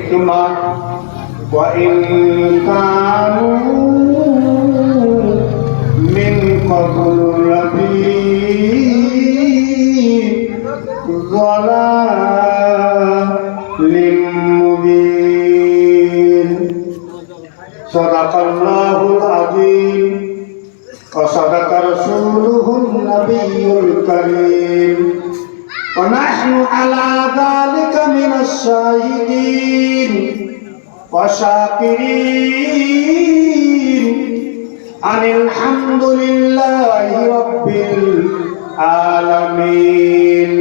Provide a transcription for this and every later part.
والحكمة وإن كانوا من قبل لفي ضلال مبين صدق الله العظيم وصدق رسوله النبي الكريم ونحن على ذلك من الشاهدين وشاكرين أن الحمد لله رب العالمين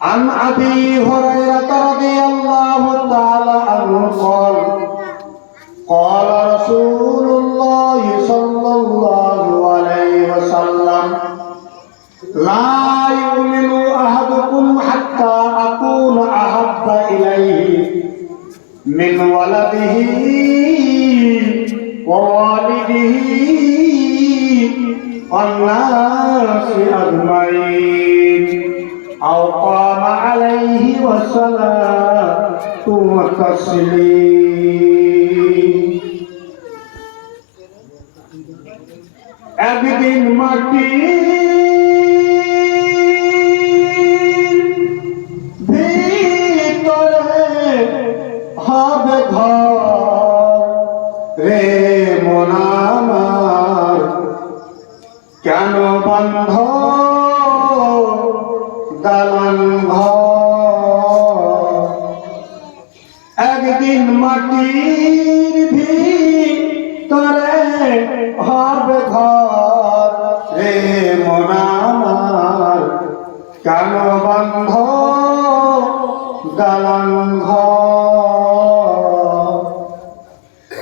عن أبي هريرة رضي الله تعالى عنه قال قال رسول الله صلى الله عليه وسلم لا والتسليم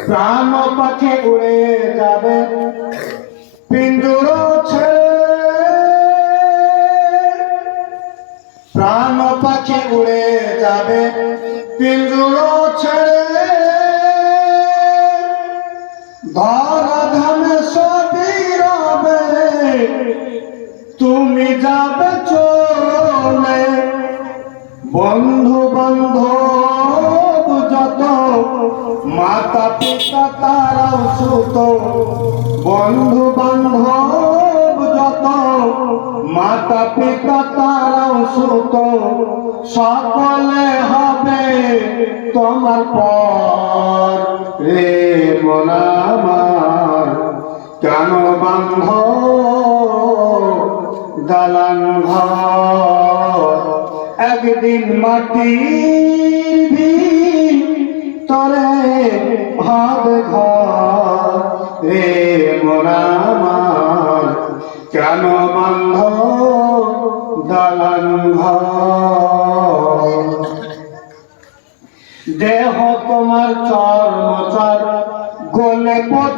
প্রাণ পাখি উড়ে যাবে। পিঞ্জুর ছেড়ে প্রাণ পাখি উড়ে সুত বন্ধু বান্ধব যত মাতা পিতা তারাও সুত। সকলে হবে তোমার পর রে মনামার কেন বান্ধ দালান ঘর? একদিন মাটির কেন বন্ধ দালান দেহ তোমার চর্ম চর গোলে পচে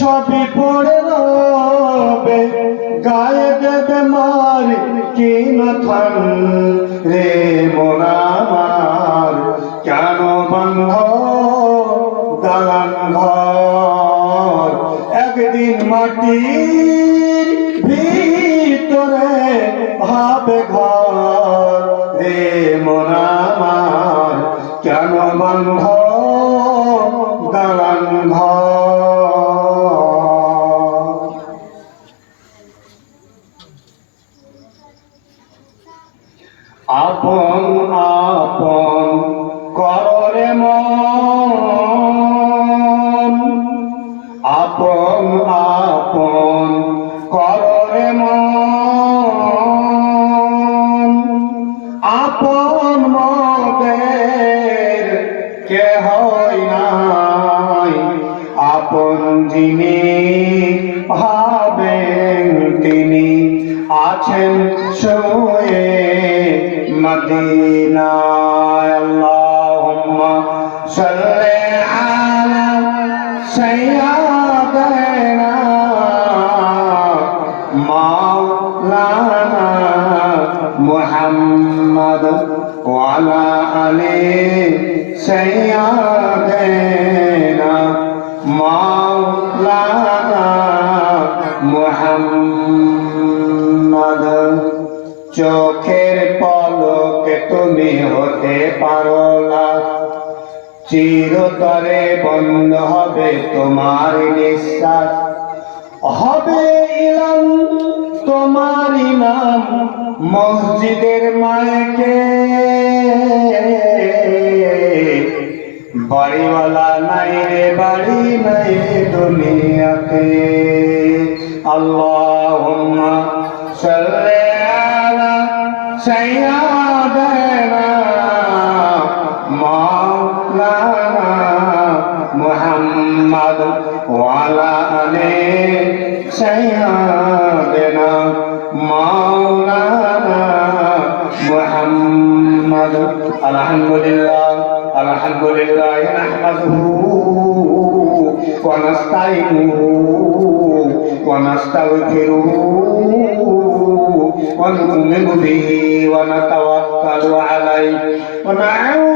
সবে পড়ে Upon us. المدينه চিরতরে বন্ধ হবে তোমার নিঃশ্বাস। হবে ইলাম তোমার ইমাম মসজিদের মায়কে বাড়িওয়ালা নাই রে, বাড়ি নাই দুনিয়াতে। আল্লাহ সাল্লে ونستعينه ونستغفره ونؤمن به ونتوكل عليه ونعوذ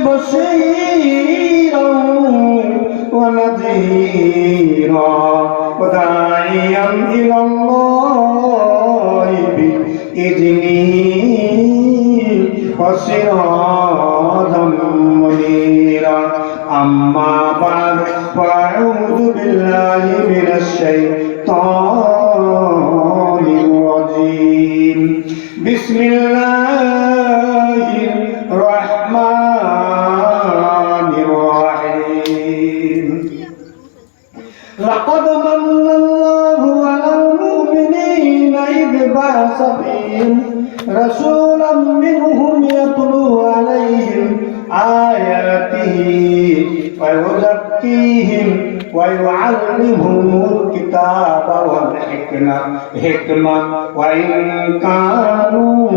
você ir. لقد من الله على المؤمنين إذ بعث فيهم رسولا منهم يتلو عليهم آياته ويزكيهم ويعلمهم الكتاب والحكمة حكمة وإن كانوا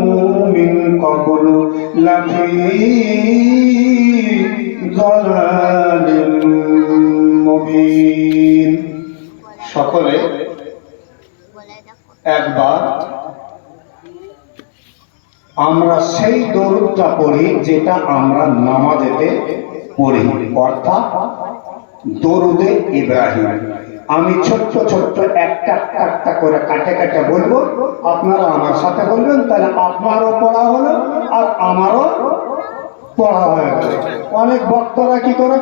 من قبل لفي একবার আমরা সেই দরুদটা পড়ি যেটা আমরা নামাজেতে পড়ি, অর্থাৎ দরুদে ইব্রাহিম। আমি ছোট্ট ছোট্ট একটা একটা করে কাটে কাটে বলব, আপনারা আমার সাথে বলবেন, তাহলে আপনারও পড়া হলো আর আমারও পড়া হয়ে গেল। অনেক বক্তারা কি করে?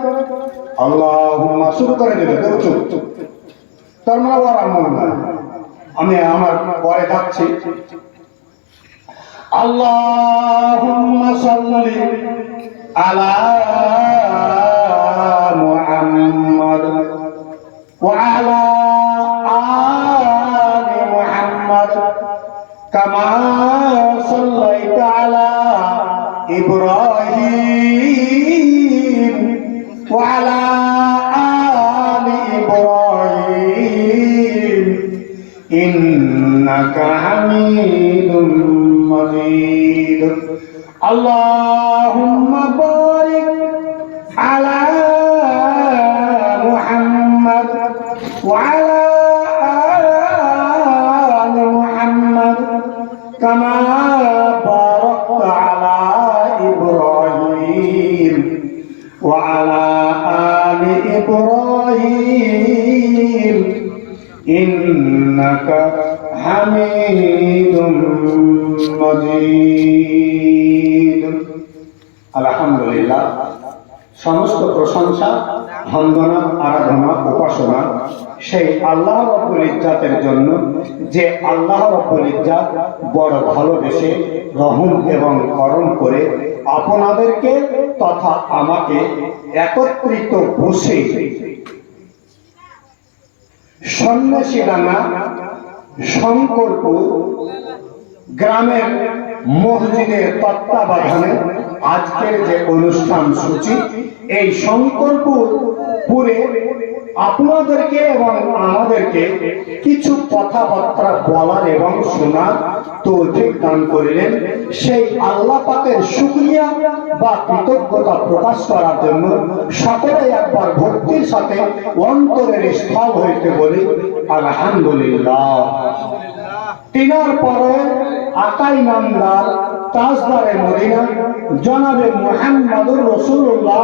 আল্লাহ শুরু করে দেবে তার মানে ওরা মনে হয় আমি আমার পরে থাকছি আল্লাহ আলা Allah বন্দনা, আরাধনা, উপাসনা, সেই আল্লাহ রব্বুল ইজ্জাতের জন্য যে আল্লাহ রব্বুল ইজ্জাত বড় ভালোবেসে রহম এবং করম করে আপনাদেরকে তথা আমাকে একত্রিত বসে সন্ন্যাসীডাঙ্গা শঙ্করপুর গ্রামের মসজিদের তত্ত্বাবধানে আজকের যে অনুষ্ঠান সূচি, এই শঙ্করপুর পুরে আপনাদেরকে এবং আমাদেরকে কিছু কথাবার্তা বলার এবং শোনার তৌফিক দান করিলেন। সেই আল্লাহ পাকের শুকরিয়া বা কৃতজ্ঞতা প্রকাশ করার জন্য সকলে একবার ভক্তির সাথে অন্তরের স্থল হইতে বলি, আলহামদুলিল্লাহ। তিনার পরে আকাই নামদার তাজদারে মদিনা, জনাবে মুহাম্মাদুর রসুল্লাহ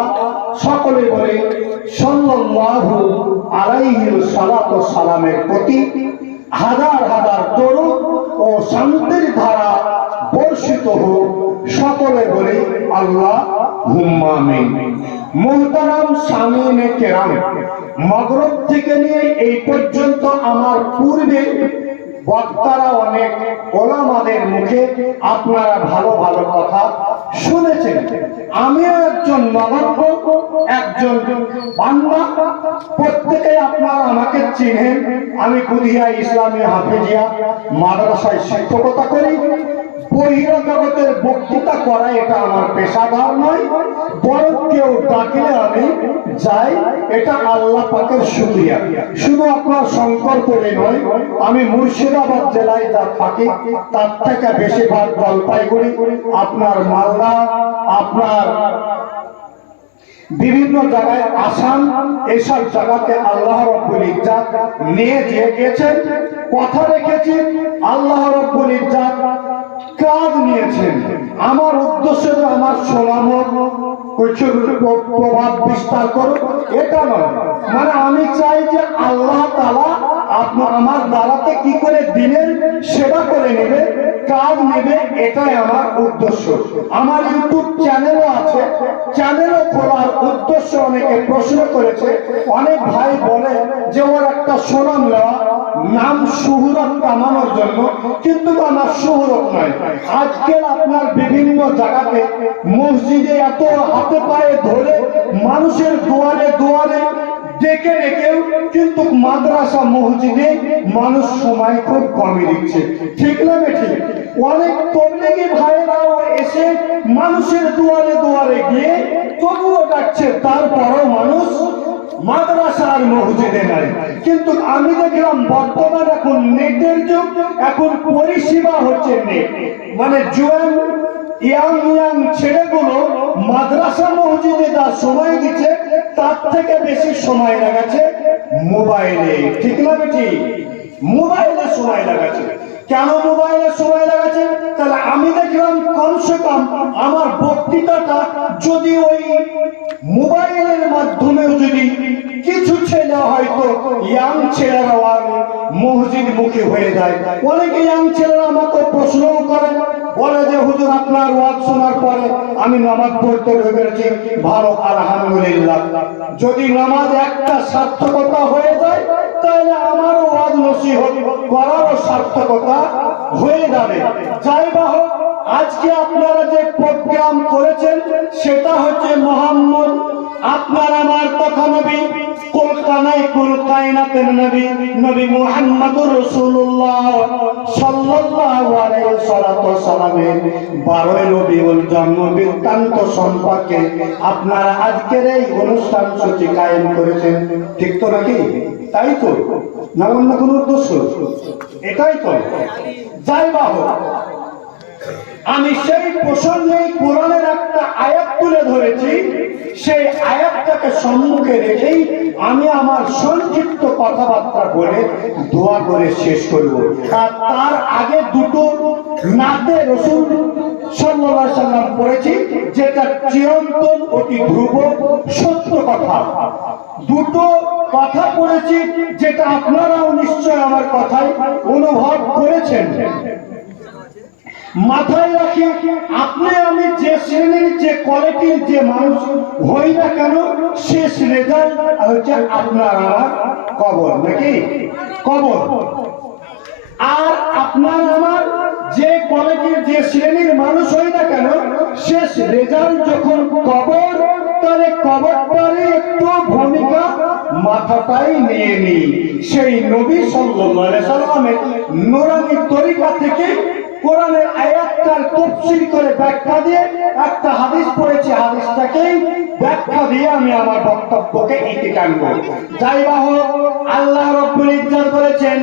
সকলে বলে, সাল্লাল্লাহু আলাইহি সালাতু সালামের প্রতি হাজার হাজার তরুণ ও শান্তির ধারা বর্ষিত হোক। সকলে বলে, আল্লাহ হুম্মামিন মোহতারাম সামিনে কেরাম, মগরব থেকে নিয়ে এই পর্যন্ত আমার পূর্বে বক্তারা অনেক ওলামাদের মুখে আপনারা ভালো ভালো কথা শুনেছেন। আমিও একজন নবাব একজন বান্না প্রত্যেকে আপনারা আমাকে চিনেন। আমি কুদিয়া ইসলামী হাফেজিয়া মাদ্রাসায় শিক্ষকতা করি। বহির জগতের বক্তৃতা করা এটা আমার পেশাদার নয়, বরং কেউ ডাকলে আমি যাই, এটা আল্লাহ পাকের শুক্রিয়া। শুধু আপনার শঙ্করপুরে নয়, আমি মুর্শিদাবাদ জেলায় যা থাকি, তার থেকে বেশিরভাগ জলপাইগুড়ি, আপনার মালদা, আপনার বিভিন্ন জায়গায় আসাম, এসব জায়গাতে আল্লাহ রব্বুল ইজ্জাত নিয়ে দিয়ে গেছেন কথা রেখেছি, আল্লাহ রব্বুল ইজ্জাত কাজ নিয়েছেন। আমার উদ্দেশ্য যে আমার সোনাম প্রভাব বিস্তার করুক এটা নয়। মানে আমি চাই যে আল্লাহ তালা আমার দ্বারাতে কি করে দিনের সেবা করে নেবে, কাজ নেবে, এটাই আমার উদ্দেশ্য। আমার ইউটিউব চ্যানেলও আছে। চ্যানেলও খোলার উদ্দেশ্য অনেকে প্রশ্ন করেছে। অনেক ভাই বলে যে ওর একটা সুনাম নেওয়া নাম সুহুরত কামানোর জন্য, কিন্তু আমার সুহুরত নয়। আজকের আপনার বিভিন্ন জায়গাতে মসজিদে এত হাতে পায়ে ধরে মানুষের দুয়ারে দুয়ারে ডেকে ডেকেও কিন্তু মাদ্রাসা মসজিদে মানুষ সময় খুব কমই দিচ্ছে। ঠিক না ঠিক অনেক তবলিগি ভাইয়েরাও এসে মানুষের দুয়ারে দুয়ারে গিয়ে তবুও ডাকছে, তারপরেও মানুষ মাদ্রাসার মসজিদে মসজিদে নাই। কিন্তু আমি দেখলাম বর্তমান এখন নেটের যুগ, এখন পরিষেবা হচ্ছে নেট। মানে জুয়ান, ইয়াং ইয়াং ছেলেগুলো মাদ্রাসা মসজিদে যা সময় দিচ্ছে, তার থেকে বেশি সময় লাগাচ্ছে মোবাইলে। ঠিক না বেটি? মোবাইলে সময় লাগাচ্ছে। কেন মোবাইলে সময় লাগাচ্ছে? তাহলে আমি দেখলাম কমসে কম আমার বক্তৃতাটা যদি ওই মোবাইলের মাধ্যমেও যদি কিছু ছেলে হয়তো ইয়াং ছেলেরা আর মসজিদ মুখী হয়ে যায়। অনেক ইয়াং ছেলেরা আমাকে প্রশ্নও করে, বলে যে, হুজুর, আপনার ওয়াজ শোনার পরে আমি নামাজ পড়তে পেরেছি ভালো, আলহামদুলিল্লাহ। যদি নামাজ একটা সার্থকতা হয়ে যায়, তাহলে আমারও ওয়াজ নসিহত করারও সার্থকতা হয়ে যাবে। যাই বা হোক, আজকে আপনারা যে প্রোগ্রাম করেছেন, সেটা হচ্ছে মোহাম্মদ আপনার আমার কথা নবী কলকানায় কলকায়নাতের নবী নবী মুহাম্মদুর রাসূলুল্লাহ সাল্লাল্লাহু আলাইহি সাল্লাতু সাল্লামের 12 রবিউল জন্ম বৃত্তান্ত সম্পর্কে আপনারা আজকের এই অনুষ্ঠান কায়েম করেছেন। ঠিক তো নাকি? তাই তো? এটাই তো। যাই বা আমি সেই প্রসঙ্গে কোরআনের একটা আয়াত তুলে ধরেছি। আয়াতটাকে সম্মুখে রেখেই আমি আমার সংক্ষিপ্ত কথাবার্তা বলে দোয়া করে শেষ করব। তার আগে দুটো নাতে সাল্লাল্লাহু সাল্লাম যেটা চিরন্তন, অতি ধ্রুব, সত্য কথা। দুটো কথা পড়েছি, যেটা আপনারাও নিশ্চয় আমার কথায় অনুভব করেছেন। মাথায় রাখি আপনি আমি যে শ্রেণির, যে কোয়ালিটির যে মানুষ হই না কেন, শেষ রেজাল্ট হচ্ছে আপনার আমার কবর, নাকি? কবর। আর আপনার আমার যে কোয়ালিটির যে শ্রেণির মানুষ হই না কেন, শেষ রেজাল্ট যখন কবর, তাহলে কবরটারই একটু ভূমিকা মাথাটাই নিয়ে নি সেই নবী সাল্লাল্লাহু আলাইহি নুরানি তরিকা থেকে কোরআনের আয়াতটার তফসিল করে ব্যাখ্যা দিয়ে একটা হাদিস পড়েছি, হাদিসটাকেই ব্যাখ্যা দিয়ে আমি আমার বক্তব্যকে ইতিকান করি। যাই বা হোক, আল্লাহ রব্বুল ইজ্জত বলেছেন